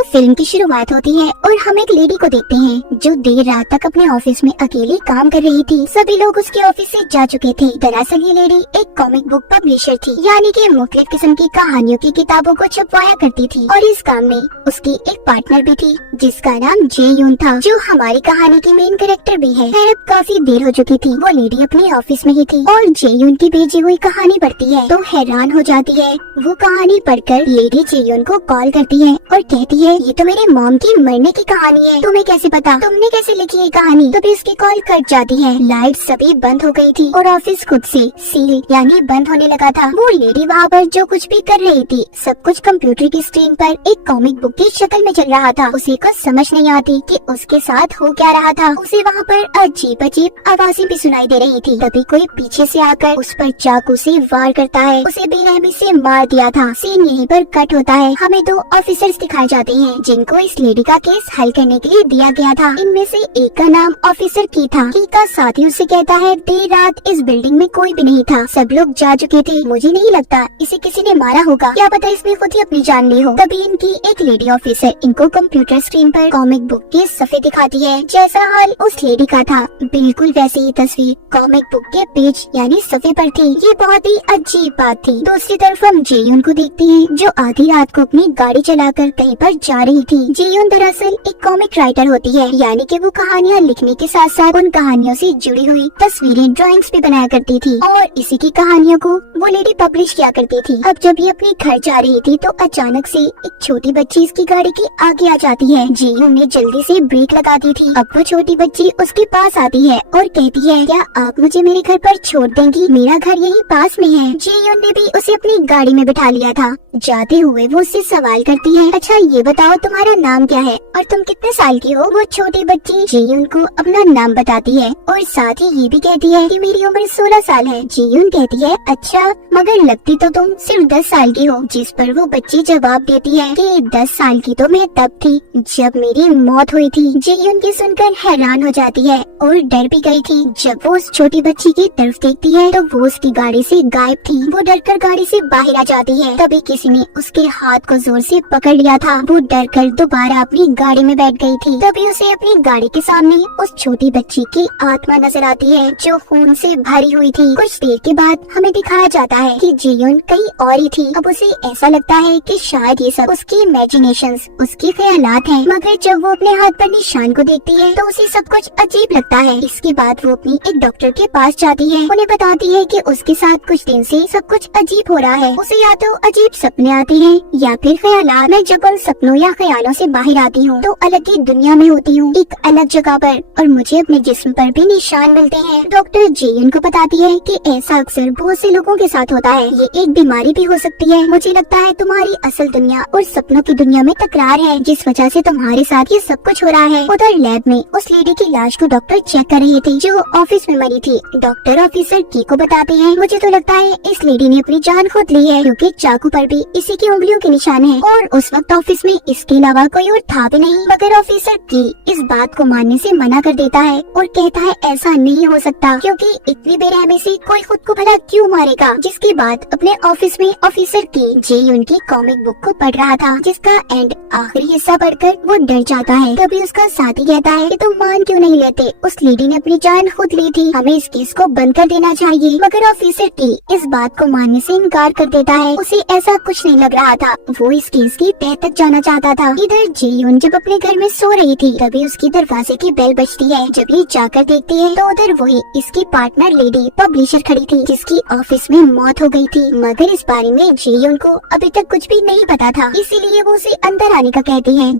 तो फिल्म की शुरुआत होती है और हम एक लेडी को देखते हैं जो देर रात तक अपने ऑफिस में अकेली काम कर रही थी। सभी लोग उसके ऑफिस से जा चुके थे। दरअसल ये लेडी एक कॉमिक बुक पब्लिशर थी, यानी कि मुख्तलिफ किस्म की कहानियों की किताबों को छपवाया करती थी। और इस काम में उसकी एक पार्टनर भी थी जिसका नाम जे यून था, जो हमारी कहानी की मेन कैरेक्टर भी है। अब काफी देर हो चुकी थी, वो लेडी अपने ऑफिस में ही थी और जे यून की भेजी हुई कहानी पढ़ती है तो हैरान हो जाती है। वो कहानी पढ़कर लेडी जे यून को कॉल करती है और कहती है, ये तो मेरे मॉम की मरने की कहानी है, तुम्हें कैसे पता, तुमने कैसे लिखी ये कहानी? तभी उसकी कॉल कट जाती है। लाइट सभी बंद हो गई थी और ऑफिस खुद से सील यानी बंद होने लगा था। वो लेडी वहाँ पर जो कुछ भी कर रही थी सब कुछ कंप्यूटर की स्क्रीन पर एक कॉमिक बुक की शक्ल में चल रहा था। उसे कुछ समझ नहीं आती कि उसके साथ हो क्या रहा था। उसे वहाँ पर अजीब अजीब आवाजें भी सुनाई दे रही थी। तभी कोई पीछे से आकर उस पर चाकू से वार करता है, उसे बेरहमी से मार दिया था। सीन यहीं पर कट होता है। हमें दो ऑफिसर्स दिखाए जाते हैं जिनको इस लेडी का केस हल करने के लिए दिया गया था। इनमें से एक का नाम ऑफिसर की था। की का साथी उससे कहता है, देर रात इस बिल्डिंग में कोई भी नहीं था, सब लोग जा चुके थे, मुझे नहीं लगता इसे किसी ने मारा होगा, क्या पता इसने खुद ही अपनी जान ली हो। तभी इनकी एक लेडी ऑफिसर इनको कंप्यूटर स्क्रीन पर कॉमिक बुक के सफ़े दिखाती है। जैसा हाल उस लेडी का था बिल्कुल वैसी ही तस्वीर कॉमिक बुक के पेज यानी सफ़े पर थी। ये बहुत ही अजीब बात थी। दूसरी तरफ हम जेयून को देखते हैं जो आधी रात को अपनी गाड़ी चलाकर कहीं पर जा रही थी। जेयून दरअसल एक कॉमिक राइटर होती है, यानी कि वो कहानियाँ लिखने के साथ साथ उन कहानियों से जुड़ी हुई तस्वीरें ड्राइंग्स भी बनाया करती थी और इसी की कहानियों को वो लेडी पब्लिश किया करती थी। अब जब ये अपने घर जा रही थी तो अचानक से एक छोटी बच्ची इसकी गाड़ी के आगे आ जाती है। जेयून ने जल्दी से ब्रेक लगा दी थी। अब वो छोटी बच्ची उसके पास आती है और कहती है, क्या आप मुझे मेरे घर पर छोड़ देंगी, मेरा घर यहीं पास में है। जेयून ने भी उसे अपनी गाड़ी में बिठा लिया था। जाते हुए वो उससे सवाल करती है, अच्छा ये बताओ तुम्हारा नाम क्या है और तुम कितने साल की हो? वो छोटी बच्ची जेयून को अपना नाम बताती है और साथ ही ये भी कहती है कि मेरी उम्र 16 साल है। जेयून कहती है, अच्छा मगर लगती तो तुम सिर्फ 10 साल की हो। जिस पर वो बच्ची जवाब देती है कि 10 साल की तो मैं तब थी जब मेरी मौत हुई थी। जेयून की सुनकर हैरान हो जाती है और डर भी गई थी। जब वो उस छोटी बच्ची की तरफ देखती है तो वो उसकी गाड़ी से गायब थी। वो डरकर गाड़ी से बाहर आ जाती है। तभी किसी ने उसके हाथ को जोर से पकड़ लिया था। वो डरकर दोबारा अपनी गाड़ी में बैठ गई थी। तभी उसे अपनी गाड़ी के सामने उस छोटी बच्ची की आत्मा नजर आती है जो खून से भरी हुई थी। कुछ देर के बाद हमें दिखाया जाता है कि जेयून कहीं और ही थी। अब उसे ऐसा लगता है कि शायद ये सब उसकी इमेजिनेशंस, उसकी ख्यालात हैं। मगर जब वो अपने हाथ पर निशान को देखती है तो उसे सब कुछ अजीब लगता है। इसके बाद वो अपनी एक डॉक्टर के पास जाती है। उन्हें बताती है कि उसके साथ कुछ दिन से सब कुछ अजीब हो रहा है। उसे या तो अजीब सपने आते हैं या फिर ख्यालात। मैं जब उन सपनों या ख्यालों से बाहर आती हूँ तो अलग ही दुनिया में होती हूँ, एक अलग जगह पर, और मुझे अपने जिस्म पर भी निशान मिलते हैं। डॉक्टर जेयून को बताती है कि ऐसा अक्सर बहुत से लोगों के साथ होता है, ये एक बीमारी भी हो सकती है। मुझे लगता है तुम्हारी असल दुनिया और सपनों की दुनिया में तकरार है, जिस वजह से तुम्हारे साथ ये सब कुछ हो रहा है। उधर लैब में उस लेडी की लाश को डॉक्टर चेक कर रही थी जो ऑफिस में मरी थी। डॉक्टर ऑफिसर की को बताते हैं, मुझे तो लगता है इस लेडी ने अपनी जान खुद ली है क्योंकि चाकू पर भी इसी की उंगलियों के निशान है और उस वक्त ऑफिस में इसके अलावा कोई और था भी नहीं। मगर ऑफिसर की इस बात को मानने से मना कर देता है और कहता है ऐसा नहीं हो सकता क्योंकि इतनी बेरहमी से कोई खुद को भला क्यों मारेगा। जिसके बाद अपने ऑफिस में ऑफिसर की जेयून की कॉमिक बुक को पढ़ रहा था जिसका एंड आखिरी हिस्सा पढ़कर वो डर जाता है। तभी उसका साथी कहता है कि तुम मान क्यों नहीं लेते, उस लेडी ने अपनी जान खुद ली थी, हमें इस केस को बंद कर देना चाहिए। मगर ऑफिसर की इस बात को मानने से इनकार कर देता है। उसे ऐसा कुछ नहीं लग रहा था, वो इस केस की तह तक जाना चाहता था। इधर जेयून जब अपने घर में सो रही थी तभी उसकी दरवाजे की बेल बजती है। जब ये जाकर देखती है तो उधर वही इसकी पार्टनर लेडी पब्लिशर खड़ी थी जिसकी ऑफिस में मौत हो गई थी। मगर इस बारे में जेयून को अभी तक कुछ भी नहीं पता था, इसीलिए वो उसे अंदर आने का कहती है।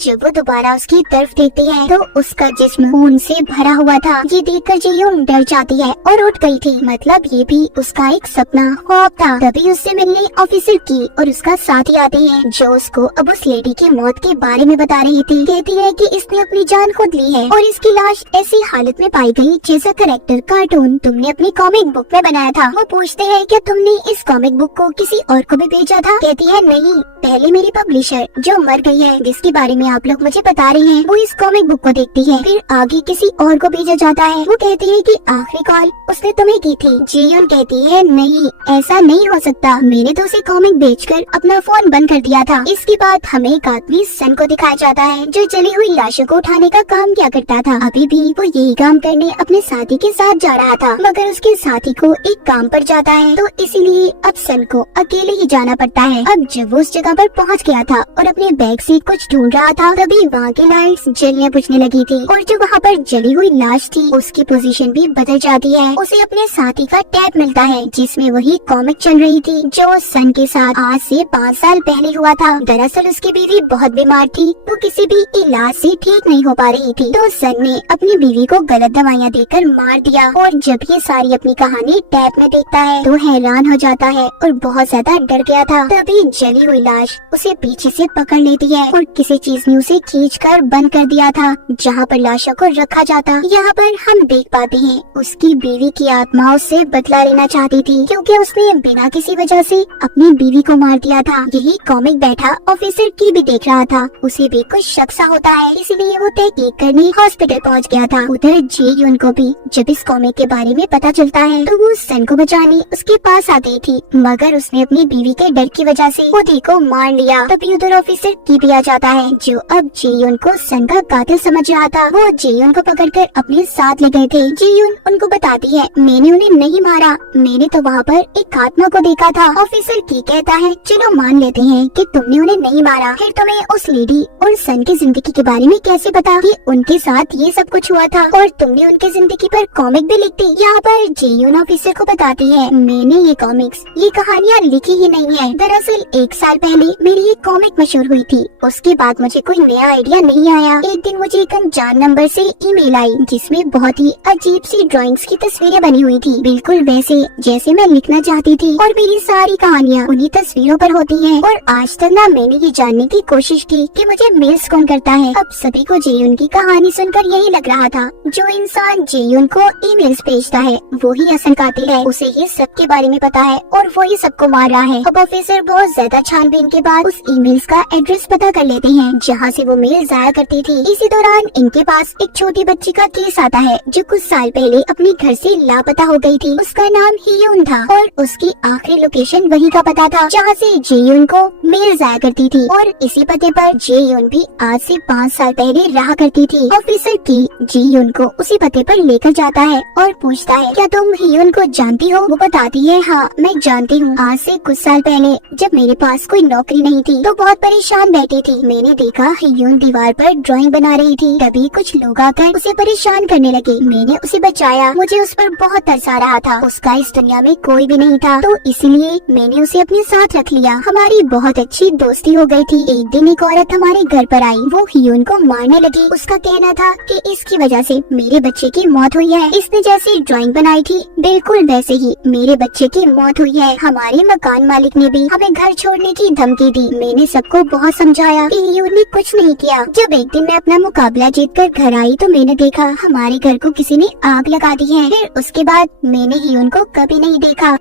जब वो दोबारा उसकी तरफ देखती है तो उसका जिस्म खून से भरा हुआ था। ये देखकर जेयून डर जाती है और उठ गई थी, मतलब ये भी उसका एक सपना ख्वाब था। तभी उससे मिलने ऑफिसर की और उसका साथी आते हैं जो उसको अब उस लेडी की मौत के बारे में बता रही थी। कहती है कि इसने अपनी जान खुद ली है और इसकी लाश ऐसी हालत में पाई गई जैसा कैरेक्टर कार्टून तुमने अपनी कॉमिक बुक में बनाया था। वो पूछते हैं क्या तुमने इस कॉमिक बुक को किसी और को भी भेजा था? कहती है नहीं, पहले मेरी पब्लिशर जो मर गई है, जिसके बारे में आप लोग मुझे बता रहे हैं, वो इस कॉमिक बुक को देखती है, फिर आगे किसी और को भेजा जाता है। वो कहती है कि आखिरी कॉल उसने तुम्हें की थी। जीयोन कहती है नहीं, ऐसा नहीं हो सकता, मैंने तो उसे कॉमिक बेचकर अपना फोन बंद कर दिया था। इसके बाद हमें एक आदमी सन को दिखाया जाता है जो जली हुई लाशों को उठाने का काम किया करता था। अभी भी वो यही काम करने अपने साथी के साथ जा रहा था, मगर उसके साथी को एक काम पड़ जाता है, तो इसीलिए अब सन को अकेले ही जाना पड़ता है। अब जब वो उस जगह पर पहुंच गया था और अपने बैग से कुछ ढूंढ रहा था, तभी वहाँ की लाइट्स जलने बुझने लगी थी और जो वहाँ पर जली हुई लाश थी उसकी पोजीशन भी बदल जाती है। उसे अपने साथी का टैब मिलता है जिसमें वही कॉमिक चल रही थी जो सन के साथ आज से 5 साल पहले हुआ था। दरअसल उसकी बीवी बहुत बीमार थी, तो किसी भी इलाज से ठीक नहीं हो पा रही थी, तो सन ने अपनी बीवी को गलत दवाइयाँ देकर मार दिया। और जब ये सारी अपनी कहानी टैब में देखता है तो हैरान हो जाता है और बहुत ज्यादा डर गया था। तभी जली हुई लाश उसे पीछे से पकड़ लेती है और किसी चीज ने उसे खींचकर बंद कर दिया था जहाँ पर लाशों को रखा जाता। यहाँ पर हम देख पाते हैं उसकी बीवी की आत्मा उससे बदला लेना चाहती थी, क्योंकि उसने बिना किसी वजह से अपनी बीवी को मार दिया था। यही कॉमिक बैठा ऑफिसर की भी देख रहा था, उसे भी कुछ शक सा होता है, इसलिए वो तहकीक करने हॉस्पिटल पहुँच गया था। उधर जी को भी जब इस कॉमिक के बारे में पता चलता है तो वो सन को बचाने उसके पास आ गई थी, मगर उसने अपनी बीवी के डर की वजह से खुद को मार लिया। तभी उधर ऑफिसर की भी आ जाता है जो अब जी को सन का कातिल समझ रहा था। वो जी को पकड़कर अपने साथ ले गए थे। जी उनको बताती है मैंने उन्हें नहीं मारा, मैंने तो वहाँ पर एक आत्मा को देखा था। ऑफिसर की कहता है चलो मान लेते हैं कि तुमने उन्हें नहीं मारा, फिर तुम्हें उस लेडी और सन की जिंदगी के बारे में कैसे पता कि उनके साथ ये सब कुछ हुआ था और तुमने उनकी जिंदगी पर कॉमिक भी लिखती। यहाँ पर जी ऑफिसर को बताती है मैंने ये कॉमिक्स, ये कहानियाँ लिखी ही नहीं है। दरअसल 1 साल पहले मेरी ये कॉमिक मशहूर हुई थी, उसके बाद मुझे कोई नया आइडिया नहीं आया। एक दिन मुझे एक अनजान नंबर से ईमेल आई जिसमें बहुत ही अजीब सी ड्राइंग्स की तस्वीरें बनी हुई थी, बिल्कुल वैसे जैसे मैं लिखना चाहती थी, और मेरी सारी कहानियाँ उन्हीं तस्वीरों पर होती हैं। और आज तक ना मैंने ये जानने की कोशिश की कि मुझे मेल्स कौन करता है। अब सभी को जेयुन की कहानी सुनकर यही लग रहा था, जो इंसान जेयुन को ईमेल्स भेजता है वो ही असल कातिल है, उसे ये सब के बारे में पता है और वो ही सबको मार रहा है। अब ऑफिसर बहुत ज्यादा छानबीन के बाद उस ईमेल्स का एड्रेस पता कर लेते हैं जहाँ से वो मेल जाया करती थी। इसी दौरान इनके पास एक छोटी बच्ची का केस आता है जो कुछ साल पहले अपने घर से लापता हो गई थी। उसका नाम हियून था और उसकी आखिरी लोकेशन वही का पता था जहाँ से जेयुन को मेल जाया करती थी, और इसी पते पर जेयुन भी आज से 5 साल पहले रहा करती थी। ऑफिसर की जेयुन को उसी पते पर लेकर जाता है और पूछता है क्या तुम हियून को जानती हो? वो बताती है हाँ मैं जानती हूँ। आज से कुछ साल पहले जब मेरे पास कोई नौकरी नहीं थी तो बहुत परेशान बैठी थी, मैंने देखा हियून दीवार पर ड्राइंग बना रही थी, तभी कुछ लोग आकर उसे परेशान करने लगे, मैंने उसे बचाया, मुझे उस पर बहुत तरस आ रहा था, उसका इस दुनिया में कोई भी नहीं था, तो इसलिए मैंने उसे अपने साथ रख लिया। हमारी बहुत अच्छी दोस्ती हो गई थी। एक दिन एक औरत हमारे घर पर आई, वो हियून को मारने लगी। उसका कहना था कि इसकी वजह से मेरे बच्चे की मौत हुई है, इसने जैसी ड्राइंग बनाई थी बिल्कुल वैसे ही मेरे बच्चे की मौत हुई है। हमारे मकान मालिक ने भी हमें घर छोड़ने की धमकी दी, मैंने सबको बहुत समझाया कि हियून ने कुछ नहीं किया। जब एक दिन मैं अपना मुकाबला जीतकर घर आई तो मैंने देखा हमारे घर को किसी ने आग लगा दी है। फिर उसके बाद मैंने हियून को कभी नहीं देखा।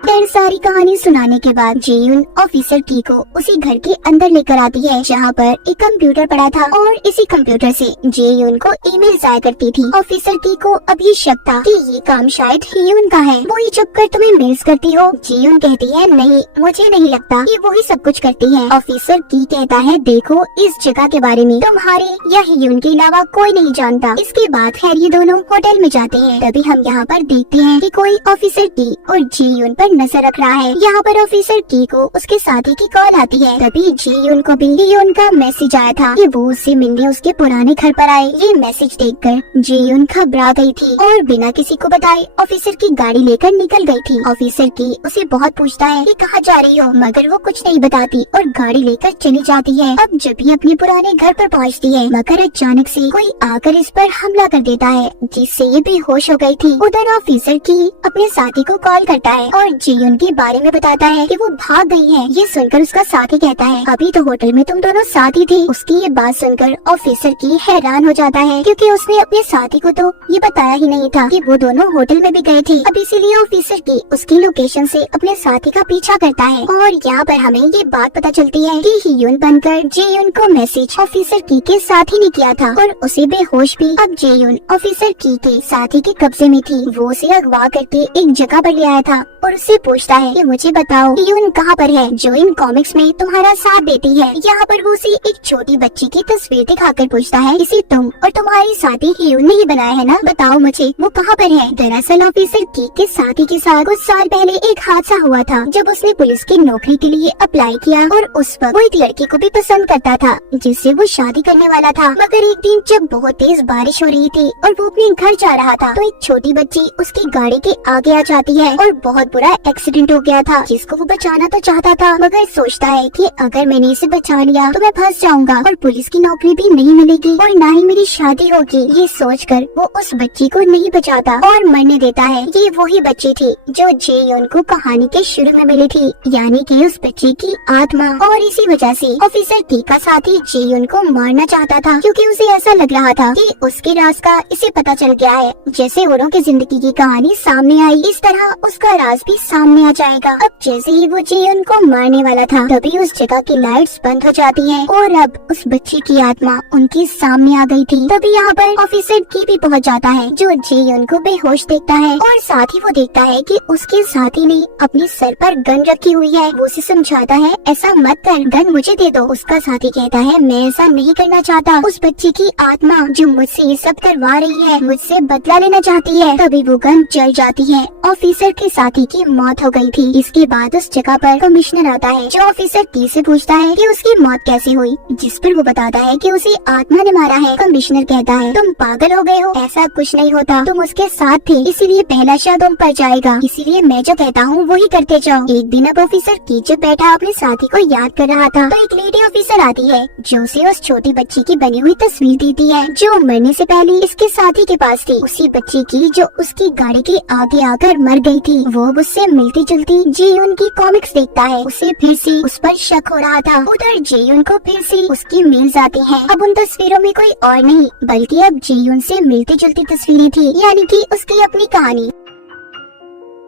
फिर सारी कहानी सुनाने के बाद जेयुन ऑफिसर की को उसी घर के अंदर लेकर आती है जहाँ पर एक कंप्यूटर पड़ा था, और इसी कंप्यूटर से जेयुन को ईमेल जाया करती थी। ऑफिसर की को अभी शक था कि ये काम शायद हियून का है, वो ही चुप कर तुम्हें मेल्स करती हो। जेयुन कहती है नहीं, मुझे नहीं लगता कि वो ही सब कुछ करती है। ऑफिसर की कहता है देखो इस जगह के बारे में तुम्हारे या हियून के अलावा कोई नहीं जानता। इसके बाद खैर ये दोनों होटल में जाते हैं। तभी हम यहाँ पर देखते हैं कि कोई ऑफिसर की और जेयुन पर नजर रख रहा है। यहाँ पर ऑफिसर की को उसके साथी की कॉल आती है। तभी जेयुन को भी हियून का मैसेज आया था कि वो उससे मिलने उसके पुराने घर पर आए। ये मैसेज देखकर जेयुन घबरा गई थी और बिना किसी को बताए ऑफिसर की गाड़ी लेकर निकल गई थी। ऑफिसर की उसे बहुत पूछता है कि कहाँ जा रही हो, मगर वो कुछ नहीं बताती और गाड़ी लेकर चली जाती है। अब जब भी अपने पुराने घर पर पहुँचती है मगर अचानक से कोई आकर इस पर हमला कर देता है जिससे ये बेहोश हो गई थी। उधर ऑफिसर की अपने साथी को कॉल करता है और जेयुन के बारे में बताता है कि वो भाग गई है। ये सुनकर उसका साथी कहता है अभी तो होटल में तुम दोनों साथ ही थे। उसकी ये बात सुनकर ऑफिसर की हैरान हो जाता है क्योंकि उसने अपने साथी को तो ये बताया ही नहीं था कि वो दोनों होटल में भी गए थे। अब इसीलिए ऑफिसर की उसकी लोकेशन से अपने साथी का पीछा करता है और यहाँ पर हमें ये बात पता चलती है कि हियुन बनकर जेयुन को मैसेज ऑफिसर की के साथी ने किया था और उसे बेहोश भी अब जेयुन ऑफिसर की के साथी के कब्जे में थी। वो उसे अगवा करके एक जगह पर ले आया था और उससे पूछता है कि मुझे बताओ हियुन कहाँ पर है जो इन कॉमिक्स में तुम्हारा साथ देती है। यहाँ पर वो उसे एक छोटी बच्ची की तस्वीर दिखाकर पूछता है इसे तुम और तुम्हारी साथी हियुन ने ही बनाया है ना, बताओ मुझे वो कहाँ पर है। दरअसल ऑफिसर की के साथी के साथ कुछ साल पहले एक हादसा हुआ था जब उसने पुलिस की नौकरी के लिए अप्लाई किया और उस वक्त वो एक लड़की को भी पसंद करता था जिससे वो शादी करने वाला था। मगर एक दिन जब बहुत तेज बारिश हो रही थी और वो अपने घर जा रहा था तो एक छोटी बच्ची उसकी गाड़ी के आगे आ जाती है और बहुत बुरा एक्सीडेंट हो गया था जिसको वो बचाना तो चाहता था मगर सोचता है कि अगर मैंने इसे बचा लिया तो मैं फंस जाऊंगा और पुलिस की नौकरी भी नहीं मिलेगी और ना ही मेरी शादी होगी। ये सोचकर वो उस बच्ची को नहीं बचाता और मरने देता है। ये वही बच्ची थी जो जेयुन को कहानी के शुरू में मिली थी, यानी कि उस बच्ची की आत्मा। और इसी वजह से ऑफिसर की का साथी जेयुन को मारना चाहता था क्योंकि उसे ऐसा लग रहा था कि उसके राज का इसे पता चल गया है। जैसे औरों की जिंदगी की कहानी सामने आई इस तरह उसका राज भी सामने आ जाएगा। अब जैसे ही वो जेयुन को मारने वाला था तभी उस जगह की लाइट्स बंद हो जाती है और अब उस बच्ची की आत्मा उनके सामने आ गई थी। तभी यहाँ पर ऑफिसर की भी पहुँच जाता है जो जेयुन को बेहोश देखता है और साथ ही वो देखता है कि उसके साथी ने अपने सर पर गन रखी हुई है। वो उसे समझाता है ऐसा मत कर, गन मुझे दे दो। उसका साथी कहता है मैं ऐसा नहीं करना चाहता। उस बच्ची की आत्मा जो मुझसे ये सब करवा रही है मुझसे बदला लेना चाहती है। तभी वो गन जल जाती है। ऑफिसर के साथी की मौत हो गई थी। इसके बाद उस जगह पर कमिश्नर आता है जो ऑफिसर की से पूछता है कि उसकी मौत कैसे हुई, जिस पर वो बताता है कि उसे आत्मा ने मारा है। कमिश्नर कहता है तुम पागल हो गए हो, ऐसा कुछ नहीं होता, तुम उसके साथ थे इसीलिए पहला शव तुम पर जाएगा, इसीलिए मैं जो कहता हूँ वही करते जाओ। एक दिन अब ऑफिसर की जब बैठा अपने साथी को याद कर रहा था तो एक लेडी ऑफिसर आती है जो उसे उस छोटी बच्ची की बनी हुई तस्वीर देती है जो मरने से पहले इसके साथी के पास थी। उसी बच्ची की जो उसकी गाड़ी के आगे आकर मर गई थी। वो उससे मिलती जुलती जेयुन की कॉमिक्स देखता है। उसे फिर से उस पर शक हो रहा था। उधर जेयुन को फिर से उसकी मेल्स आती हैं। अब उन तस्वीरों में कोई और नहीं बल्कि अब जेयुन से मिलती जुलती तस्वीरें थी, यानी कि उसकी अपनी कहानी।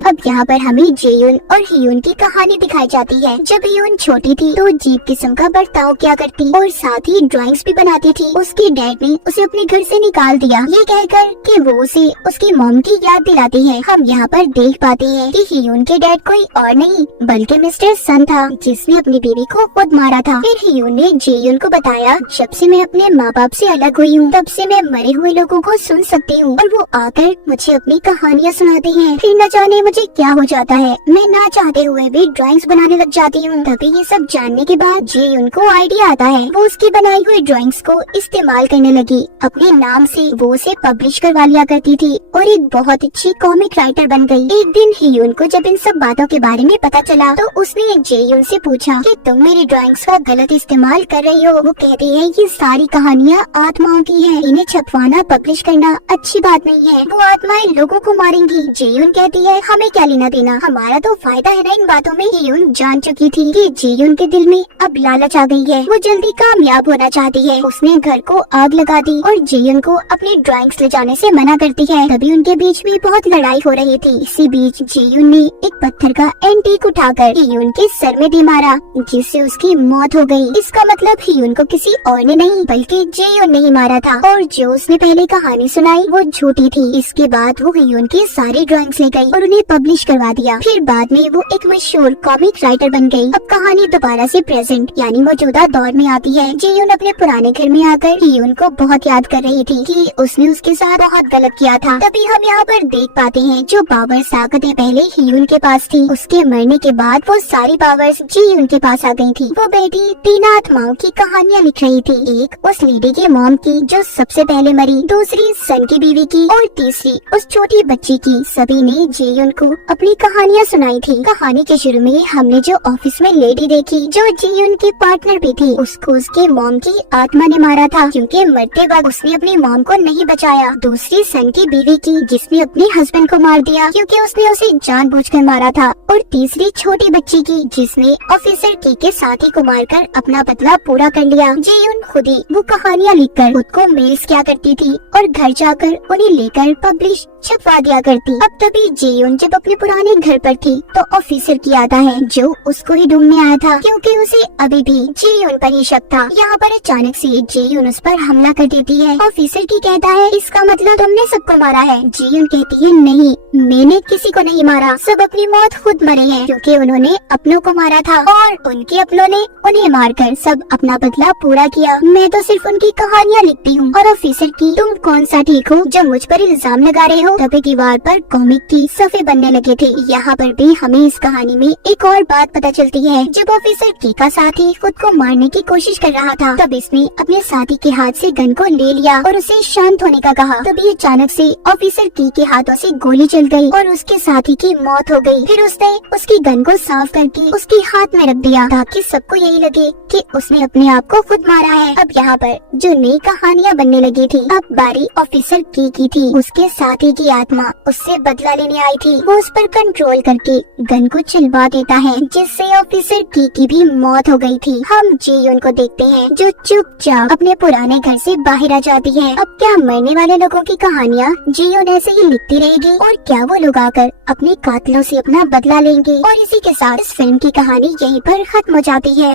अब यहाँ पर हमें जेयुन और हियुन की कहानी दिखाई जाती है। जब हियुन छोटी थी तो अजीब किस्म का बर्ताव किया करती और साथ ही ड्राइंग्स भी बनाती थी। उसके डैड ने उसे अपने घर से निकाल दिया ये कहकर कि वो उसे उसकी मॉम की याद दिलाती है। हम यहाँ पर देख पाते हैं कि हियुन के डैड कोई और नहीं बल्कि मिस्टर सन था जिसने अपनी बीवी को खुद मारा था। फिर हियुन ने जेयुन को बताया जब से मैं अपने माँ बाप से अलग हुई हूँ तब से मैं मरे हुए लोगों को सुन सकती हूँ और वो आकर मुझे अपनी कहानियाँ सुनाती हैं। फिर न जाने मुझे क्या हो जाता है, मैं ना चाहते हुए भी ड्राइंग्स बनाने लग जाती हूँ। तभी ये सब जानने के बाद जेयुन को आइडिया आता है। वो उसकी बनाई हुई ड्राइंग्स को इस्तेमाल करने लगी अपने नाम से। वो उसे पब्लिश करवा लिया करती थी और एक बहुत अच्छी कॉमिक राइटर बन गई। एक दिन हियुन को जब इन सब बातों के बारे में पता चला तो उसने जेयुन से पूछा कि तुम मेरी ड्राइंग्स का गलत इस्तेमाल कर रही हो। वो कहती है ये सारी कहानियाँ आत्माओं की है, इन्हें छपवाना पब्लिश करना अच्छी बात नहीं है, वो आत्माएं लोगों को मारेंगी। जेयुन कहती है हमें क्या लेना देना, हमारा तो फायदा है ना इन बातों में। हियुन जान चुकी थी कि जेयुन के दिल में अब लालच आ गई है। वो जल्दी कामयाब होना चाहती है। उसने घर को आग लगा दी और जेयुन को अपनी ड्राइंग्स ले जाने से मना करती है। तभी उनके बीच में बहुत लड़ाई हो रही थी। इसी बीच जेयुन ने एक पत्थर का एंटीक उठाकर हियुन के सर में दे मारा जिससे उसकी मौत हो गई। इसका मतलब हियुन को किसी और ने नहीं बल्कि जेयुन ने ही मारा था और जो उसने पहले कहानी सुनाई वो झूठी थी। इसके बाद वो हियुन की सारी ड्राइंग्स ले गई और उन्हें पब्लिश करवा दिया। फिर बाद में वो एक मशहूर कॉमिक राइटर बन गई। अब कहानी दोबारा से प्रेजेंट यानी मौजूदा दौर में आती है। जेयुन अपने पुराने घर में आकर हियुन को बहुत याद कर रही थी कि उसने उसके साथ बहुत गलत किया था। तभी हम यहाँ पर देख पाते हैं जो पावर्स ताकतें पहले हियुन के पास थी उसके मरने के बाद वो सारी पावर्स जेयुन के पास आ गई थी। वो बेटी 3 आत्माओं की कहानियाँ लिख रही थी, एक उस लेडी के मॉम की जो सबसे पहले मरी, दूसरी सन की बीवी की और तीसरी उस छोटी बच्ची की। सभी ने जेयुन को अपनी कहानियाँ सुनाई थी। कहानी के शुरू में हमने जो ऑफिस में लेडी देखी जो जीयुन की पार्टनर भी थी, उसको उसके मॉम की आत्मा ने मारा था क्योंकि मरते वक्त उसने अपनी मॉम को नहीं बचाया। दूसरी सन की बीवी की जिसने अपने हस्बैंड को मार दिया क्योंकि उसने उसे जानबूझकर मारा था। और तीसरी छोटी बच्ची की जिसने ऑफिसर की के साथी को मारकर अपना बदला पूरा कर लिया। जीयुन खुद ही वो कहानियाँ लिखकर खुद को मेल्स किया करती थी और घर जाकर उन्हें लेकर पब्लिश छपवा दिया करती। अब तभी जीयुन जब अपने पुराने घर पर थी तो ऑफिसर की आता है जो उसको ही ढूंढने आया था क्योंकि उसे अभी भी जीयुन पर ही शक था। यहाँ पर अचानक से जीयुन उस पर हमला कर देती है। ऑफिसर की कहता है इसका मतलब तुमने सबको मारा है। जीयुन कहती है नहीं, मैंने किसी को नहीं मारा, सब अपनी मौत खुद मरे हैं क्योंकि उन्होंने अपनों को मारा था और उनके अपनों ने उन्हें मारकर सब अपना बदला पूरा किया। मैं तो सिर्फ उनकी कहानियाँ लिखती हूँ। और ऑफिसर की तुम कौन सा ठीक हो जो मुझ पर इल्जाम लगा रहे हो। तभी दीवार पर कॉमिक की सफ़े बनने लगे थे। यहाँ पर भी हमें इस कहानी में एक और बात पता चलती है। जब ऑफिसर की का साथी खुद को मारने की कोशिश कर रहा था तब इसने अपने साथी के हाथ से गन को ले लिया और उसे शांत होने का कहा। तभी अचानक से ऑफिसर की के हाथों से गोली चल गई और उसके साथी की मौत हो गई। फिर उसने उसकी गन को साफ करके उसके हाथ में रख दिया ताकि सबको यही लगे कि उसने अपने आप को खुद मारा है। अब यहाँ पर जो नई कहानियाँ बनने लगी थी, अब बारी ऑफिसर की थी। उसके साथी की आत्मा उससे बदला लेने आई थी। वो उस पर कंट्रोल करके गन को चलवा देता है जिससे ऑफिसर की भी मौत हो गई थी। हम जीयुन को देखते हैं जो चुपचाप अपने पुराने घर से बाहर आ जाती है। अब क्या मरने वाले लोगों की कहानियाँ जीयुन ऐसे ही लिखती रहेगी और क्या वो लोग आकर अपने कातिलों से अपना बदला लेंगे। और इसी के साथ इस फिल्म की कहानी यहीं पर खत्म हो जाती है।